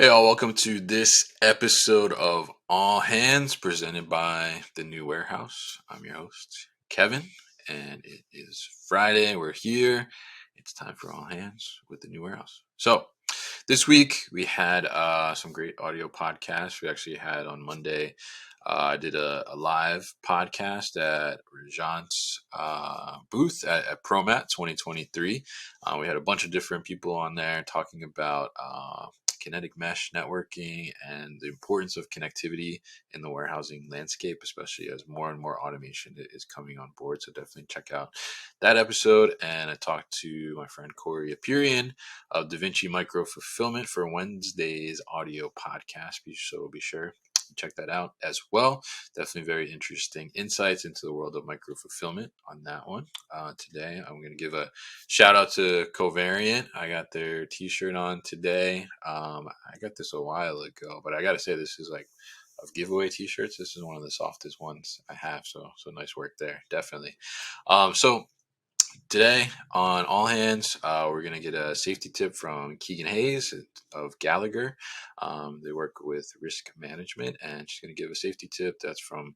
Hey, all, welcome to this episode of All Hands presented by The New Warehouse. I'm your host, Kevin, and it is Friday. We're here. It's time for All Hands with The New Warehouse. So, this week we had some great audio podcasts. We actually had on Monday, I did a live podcast at Rajan's booth at ProMat 2023. We had a bunch of different people on there talking about kinetic mesh networking and the importance of connectivity in the warehousing landscape, especially as more and more automation is coming on board. So definitely check out that episode. And I talked to my friend Corey Apurian of DaVinci Micro Fulfillment for Wednesday's audio podcast. So be sure to check that out as well. Definitely very interesting insights into the world of micro fulfillment on that one. Today, I'm going to give a shout out to Covariant. I got their t-shirt on today. I got this a while ago, but I got to say this is like of giveaway t-shirts. This is one of the softest ones I have. So nice work there. Definitely. So today on All Hands, we're going to get a safety tip from Keegan Hayes of Gallagher. They work with risk management, and she's going to give a safety tip that's from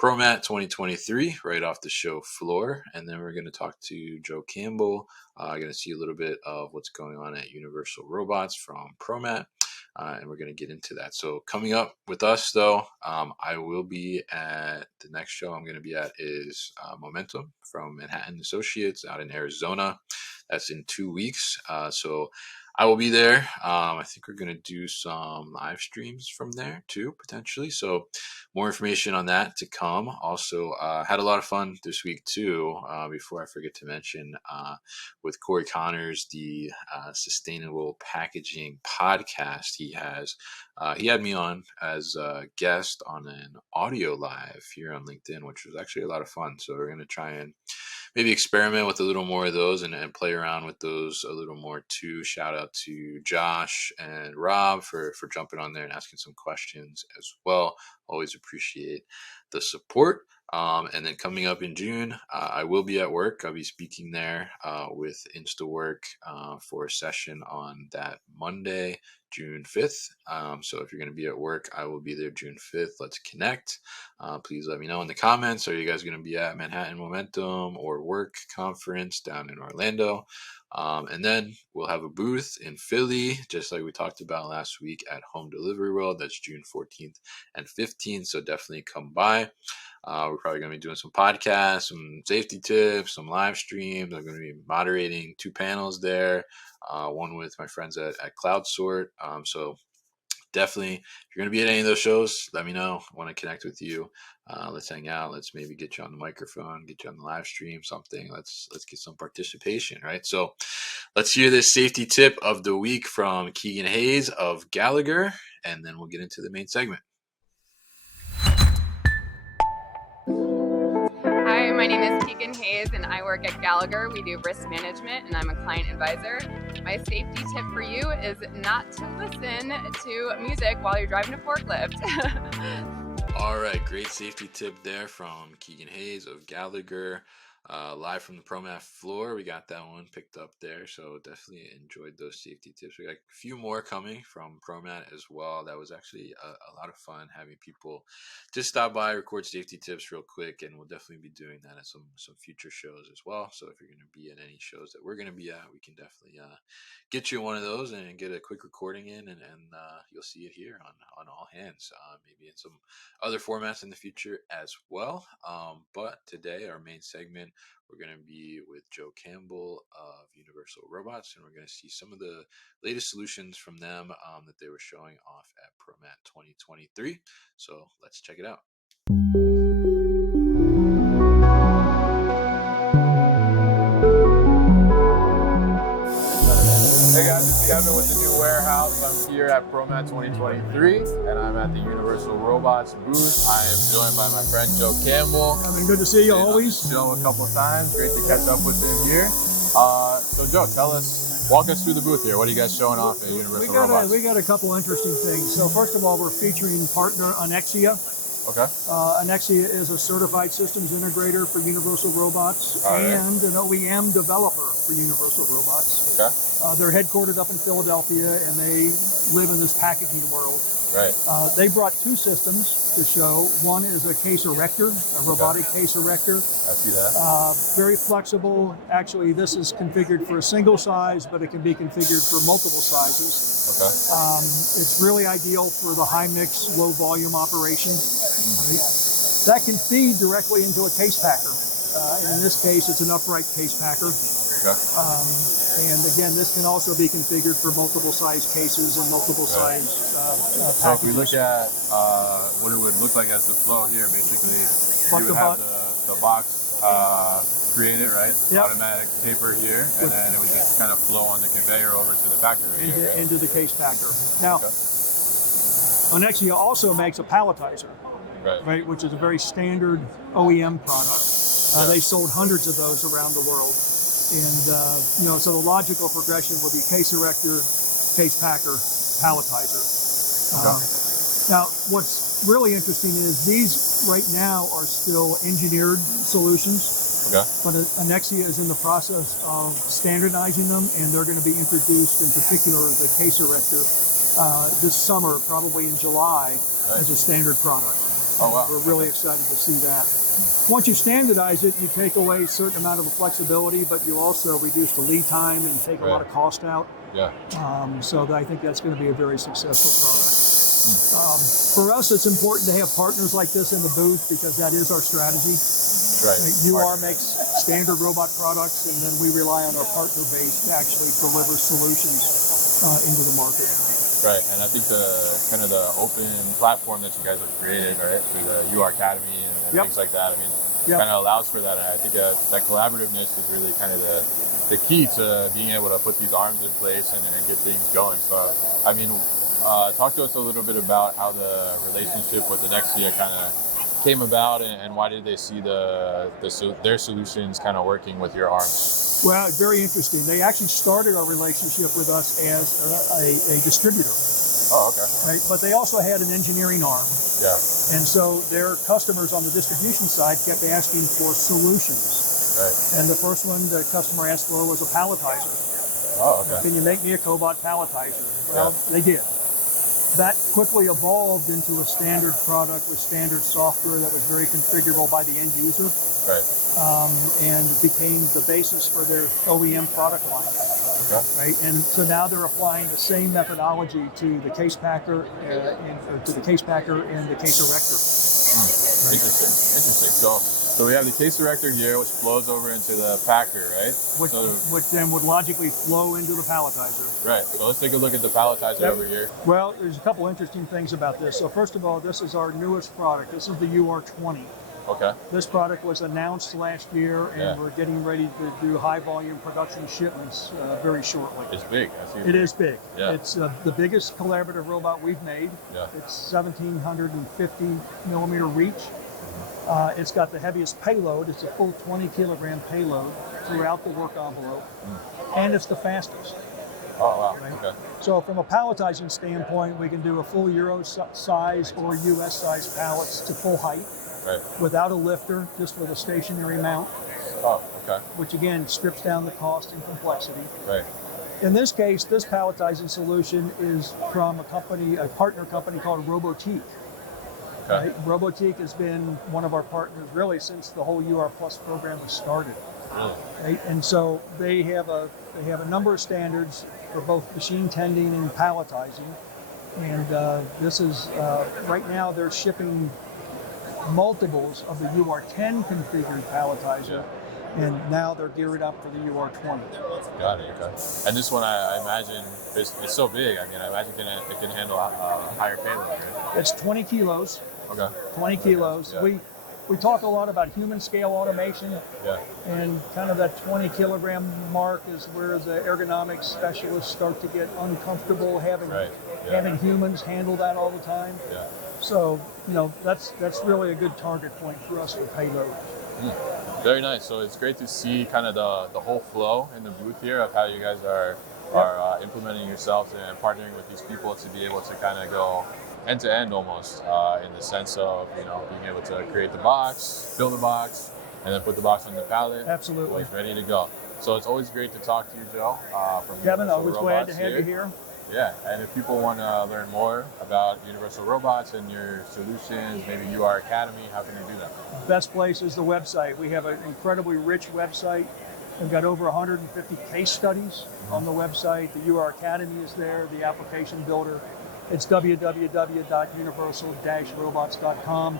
ProMat 2023, right off the show floor. And then we're going to talk to Joe Campbell. Going to see a little bit of what's going on at Universal Robots from ProMat. And we're going to get into that. So coming up with us, though, I will be at the next show I'm going to be at is Momentum from Manhattan Associates out in Arizona. That's in 2 weeks. So I will be there. I think we're going to do some live streams from there too, potentially. So more information on that to come. Also, had a lot of fun this week too. Before I forget to mention, with Corey Connors, the Sustainable Packaging podcast he has. He had me on as a guest on an audio live here on LinkedIn, which was actually a lot of fun. So we're going to try and maybe experiment with a little more of those and play around with those a little more too. Shout out to Josh and Rob for jumping on there and asking some questions as well. Always appreciate the support. And then coming up in June, I will be at work. I'll be speaking there with InstaWork for a session on that Monday, June 5th. So if you're going to be at work, I will be there June 5th. Let's connect. Please let me know in the comments. Are you guys going to be at Manhattan Momentum or Work Conference down in Orlando? And then we'll have a booth in Philly, just like we talked about last week at Home Delivery World. That's June 14th and 15th. So definitely come by. We're probably going to be doing some podcasts, some safety tips, some live streams. I'm going to be moderating 2 panels there, one with my friends at CloudSort. So definitely, if you're going to be at any of those shows, let me know. I want to connect with you. Let's hang out. Let's maybe get you on the microphone, get you on the live stream, something. Let's get some participation, right? So let's hear this safety tip of the week from Keegan Hayes of Gallagher, and then we'll get into the main segment. Hi, my name is Keegan Hayes and I work at Gallagher. We do risk management and I'm a client advisor. My safety tip for you is not to listen to music while you're driving a forklift. All right, great safety tip there from Keegan Hayes of Gallagher. Live from the ProMat floor, we got that one picked up there, so definitely enjoyed those safety tips. We got a few more coming from ProMat as well. That was actually a lot of fun having people just stop by, record safety tips real quick, and we'll definitely be doing that at some future shows as well. So if you're going to be at any shows that we're going to be at, we can definitely get you one of those and get a quick recording in, and you'll see it here on All Hands, maybe in some other formats in the future as well. But today, our main segment, we're going to be with Joe Campbell of Universal Robots, and we're going to see some of the latest solutions from them that they were showing off at ProMat 2023. So let's check it out. Hey guys, it's Kevin with the New Warehouse. I'm here at ProMat 2023, and I'm at the Universal Robots booth. I am joined by my friend Joe Campbell. Kevin, good to see you always. Joe, a couple of times. Great to catch up with him here. So Joe, walk us through the booth here. What are you guys showing off at Universal Robots? We got a couple interesting things. So first of all, we're featuring partner Anexia. Okay. Anexia is a certified systems integrator for Universal Robots and an OEM developer for Universal Robots. Okay. They're headquartered up in Philadelphia, and they live in this packaging world. Right. They brought two systems to show. One is a case erector, a robotic case erector. I see that. Very flexible. Actually, this is configured for a single size, but it can be configured for multiple sizes. Okay. It's really ideal for the high mix, low volume operation. Right? That can feed directly into a case packer. And in this case, it's an upright case packer. Okay. And again, this can also be configured for multiple size cases and multiple size packages. So if we look at what it would look like as the flow here, basically you would have the box created, right? Yep. Automatic taper here, and then it would just kind of flow on the conveyor over to the packer right here, right? Into the case packer. Now, Onexia also makes a palletizer, right, which is a very standard OEM product. They sold hundreds of those around the world. And, so the logical progression would be case erector, case packer, palletizer. Now, what's really interesting is these right now are still engineered solutions. Okay. But Onexia is in the process of standardizing them, and they're going to be introduced, in particular, the case erector, this summer, probably in July, as a standard product. Oh, wow. We're really excited to see that. Once you standardize it, you take away a certain amount of the flexibility, but you also reduce the lead time and take a lot of cost out. Yeah. So I think that's going to be a very successful product. For us, it's important to have partners like this in the booth because that is our strategy. Right. UR makes standard robot products, and then we rely on our partner base to actually deliver solutions into the market. Right, and I think the kind of the open platform that you guys have created, right, through the UR Academy and things like that, I mean, kind of allows for that. And I think that collaborativeness is really kind of the key to being able to put these arms in place and get things going. So, I mean, talk to us a little bit about how the relationship with Onexia kind of came about, and why did they see their solutions kind of working with your arms? Well, very interesting. They actually started our relationship with us as a distributor. Oh, okay. Right? But they also had an engineering arm. Yeah. And so their customers on the distribution side kept asking for solutions. Right. And the first one the customer asked for was a palletizer. Oh, okay. Can you make me a cobot palletizer? Well, they did. That quickly evolved into a standard product with standard software that was very configurable by the end user. Right. And became the basis for their OEM product line. Okay. Right. And so now they're applying the same methodology to the case packer, and the case erector. Right. Interesting. So we have the case erector here, which flows over into the packer, right? Which then would logically flow into the palletizer. Right. So let's take a look at the palletizer over here. Well, there's a couple interesting things about this. So first of all, this is our newest product. This is the UR20. Okay. This product was announced last year, and we're getting ready to do high volume production shipments very shortly. It's big. It is big. Yeah. It's the biggest collaborative robot we've made. Yeah. It's 1,750 millimeter reach. It's got the heaviest payload. It's a full 20 kilogram payload throughout the work envelope. And it's the fastest. Oh, wow. Right? Okay. So from a palletizing standpoint, we can do a full Euro size or US size pallets to full height. Right. Without a lifter, just with a stationary mount. Oh, okay. Which again strips down the cost and complexity. Right. In this case, this palletizing solution is from a partner company called Robotique. Okay. Right? Robotique has been one of our partners really since the whole UR Plus program was started. Really? Right? And so they have a number of standards for both machine tending and palletizing. And this is right now they're shipping multiples of the UR10 configured palletizer, and now they're geared up for the UR20. Got it. Okay. And this one, I imagine, it's so big. I mean, I imagine it can handle a higher payload, right? It's 20 kilos. Okay. 20 kilos. Yeah. We talk a lot about human scale automation. Yeah. And kind of that 20 kilogram mark is where the ergonomics specialists start to get uncomfortable having humans handle that all the time. Yeah. So, that's really a good target point for us for payload. Very nice. So it's great to see kind of the whole flow in the booth here of how you guys are implementing yourselves and partnering with these people to be able to kind of go end to end almost, in the sense of, you know, being able to create the box, build the box, and then put the box on the pallet. Absolutely. Always ready to go. So it's always great to talk to you, Joe. From Kevin, I Universal was glad to Robots have you here. Yeah, and if people want to learn more about Universal Robots and your solutions, maybe UR Academy, how can they do that? Best place is the website. We have an incredibly rich website. We've got over 150 case studies on the website. The UR Academy is there, the application builder. It's www.universal-robots.com.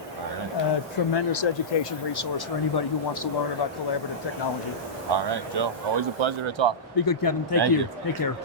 Tremendous education resource for anybody who wants to learn about collaborative technology. All right, Joe. Always a pleasure to talk. Be good, Kevin. Thank you. Take care.